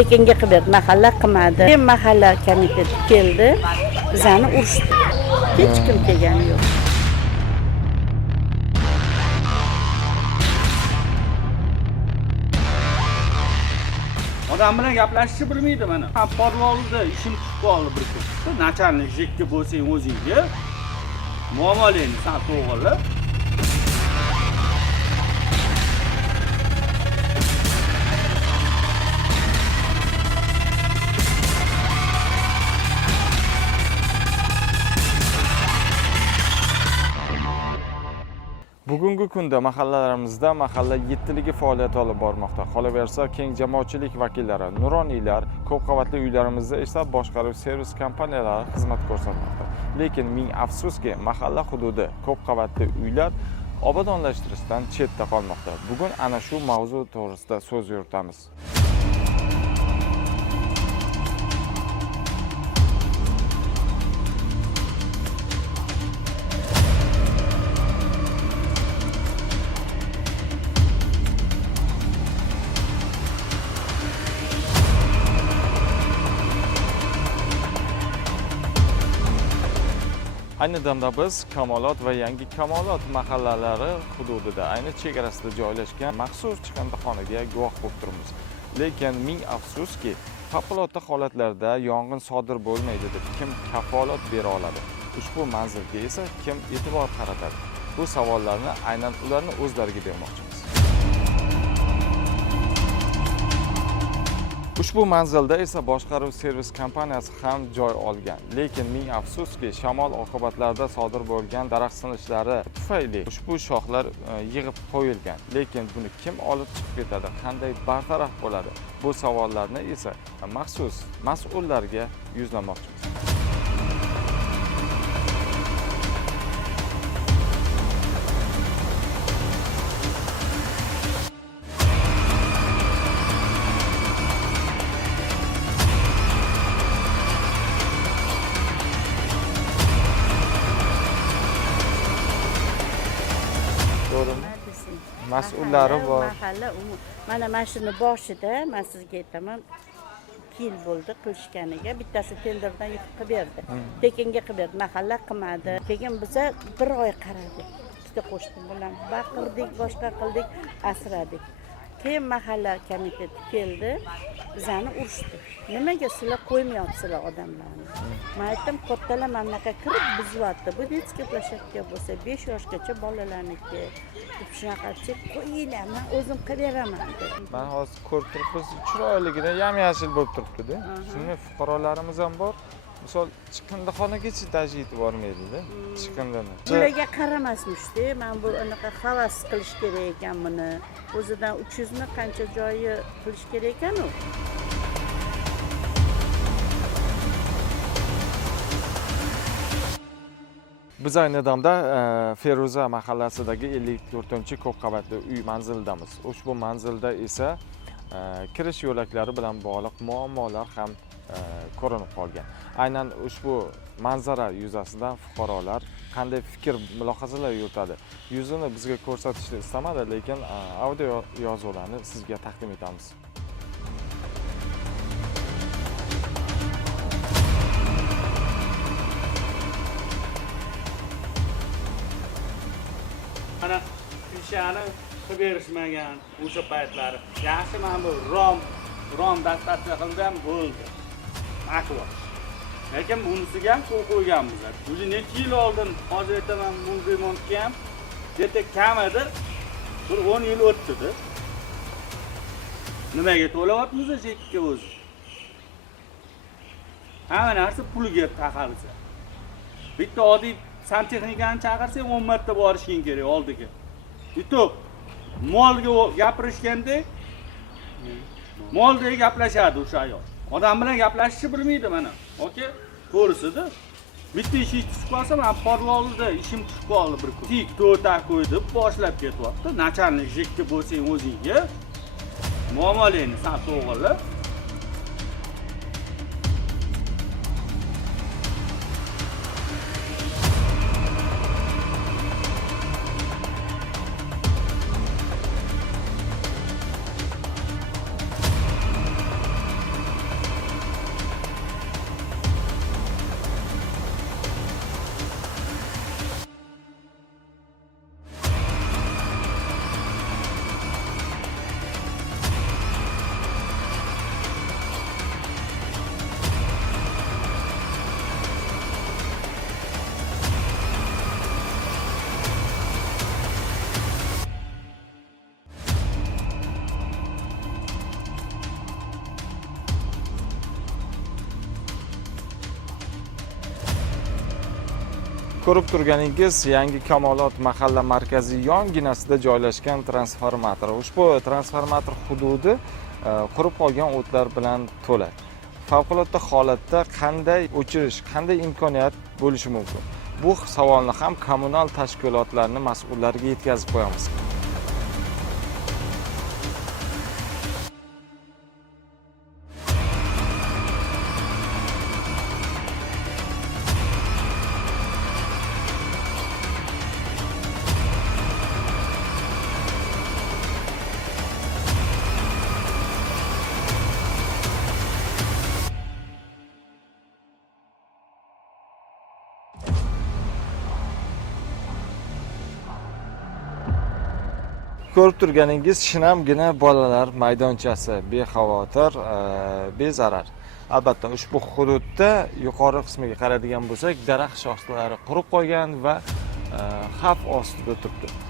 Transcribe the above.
tekinga qilib berdi, mahalla qilmadi. Keyin mahalla komiteti keldi, bizani urishdi. Hech kim kelgani yo'q. Odam bilan gaplashishni bilmaydi mana. Podvolda ishim tushib qoldi bir kun. Nachalnik jekka bo'lsang o'zingga muomalangni san to'g'rilab Bugungi kunda mahallalarimizda mahalla yettiligi faoliyat olib bormoqda. Qolaversa, keng jamoatchilik vakillari, nuroniylar, ko'p qavatli uylarimizda esa boshqaruv servis kompaniyalari xizmat ko'rsatmoqda. Lekin ming afsuski, mahalla hududi ko'p qavatli uylar obodonlashtirishdan chetda qolmoqda. Bugun ana shu mavzu to'g'risida so'z yuritamiz. Ayni damda biz Kamolot va Yangi Kamolot mahallalari hududida, ayni chegarasida joylashgan maxsus chiqindixonaga guvoh bo'lib turibmiz. Lekin ming afsuski, favqulodda holatlarda yong'in sodir bo'lmaydi deb kim kafolat bera oladi? Ushbu manzilga esa kim e'tibor qaratadi? Bu savollarni aynan ularni o'zlariga bermoqchimiz. Ushbu manzilda esa boshqaruv servis kompaniyasi ham joy olgan. Lekin ming afsuski, shamol oqibatlarida sodir bo'lgan daraxt sinishlari tufayli ushbu shoxlar yig'ib qo'yilgan. Lekin buni kim olib chiqib ketadi? Qanday bartaraf bo'ladi? Bu savollarni esa maxsus mas'ullarga yuzlamoqchimiz. Mas'ullari bor. Mahalla mana mashina boshida men sizga aytaman, 2 yil bo'ldi qilishganiga, bittasi tenderdan yutib qilib berdi. Tekinga qilib berdi, mahalla qilmadi. Keyin biza 1 oy qaradik. Ikkita qo'shni bilan baqirdik, boshqa qildik, asradik. Keyin mahalla komiteti keldi, bizani urishdi. Nimaga sizlar qo'ymayapsizlar odamlarni? Men aytdim, kattalar mana bunaqa kirib bizyapti. Bu detskiy bo'lsa 5 yoshgacha bolalarniki. Shunaqacha qo'yinglar, men o'zim qilib beraman dedim. Men hozir ko'rib turibmiz, chiroyligina yam-yashil bo'lib turibdi-da. Shuni fuqarolarimiz ham bor. Misol chiqindixonagacha daji yetib bormaydi-da, chiqindini. Ularga qaramasmish-da, men bu anaqa havas qilish kerak ekan buni. O'zidan 300 mi qancha joyi qilish kerak ekan-u. Biz ayni damda Feruza mahallasidagi 54-ko'p qavatli uy manzilidamiz. Ushbu manzilda esa kirish yo'laklari bilan bog'liq muammolar ham ko'rinib qolgan. Aynan ushbu manzara yuzasidan fuqarolar qanday fikr, mulohazalar yuritadi? Yuzini bizga ko'rsatishni istamadi, lekin audio yozuvlarni sizga taqdim etamiz. mana pishani qilib berishmagan o'sha paytlari. Yaxshi men bu rom dastacha qildim bo'ldi. Aqli. Lekin bunisiga ham qo'l qo'yganmiz. O'zi necha yil oldin hozir aytaman bu remontga ham deta kamida bir 10 yil o'tdi-da. Nimaga to'layapmiz chekka o'zi? Hamma narsa pulga taqalsa. Bitta oddiy santexnikani chaqirsang 10 marta borishing kerak oldiga. Yutib molga gapirishganda moldek gaplashadi o'sha ayol. Odam bilan gaplashishni bilmaydi mana. Oke, to'g'risida. Bitta ish tushib qolsa, men podvolda ishim tushib qoldi bir kun. Tik to'ta qo'yib boshlab ketyapti. Nachalnik jekka bo'lsang o'zingga muomalangni san to'g'rilab Ko'rib turganingiz Yangi Kamolot mahalla markazi yonginasida joylashgan transformator. Ushbu transformator hududi qurib qolgan o'tlar bilan to'la. Favqulodda holatda qanday o'chirish, qanday imkoniyat bo'lishi mumkin? Bu savolni ham kommunal tashkilotlarning mas'ullariga yetkazib qo'yamiz. Ko'rib turganingiz shinamgina bolalar maydonchasi, bexavotir, bezarar. Albatta, ushbu hududda yuqori qismiga qaraydigan bo'lsak, daraxt shoxlari qurib qolgan va xavf ostida turibdi.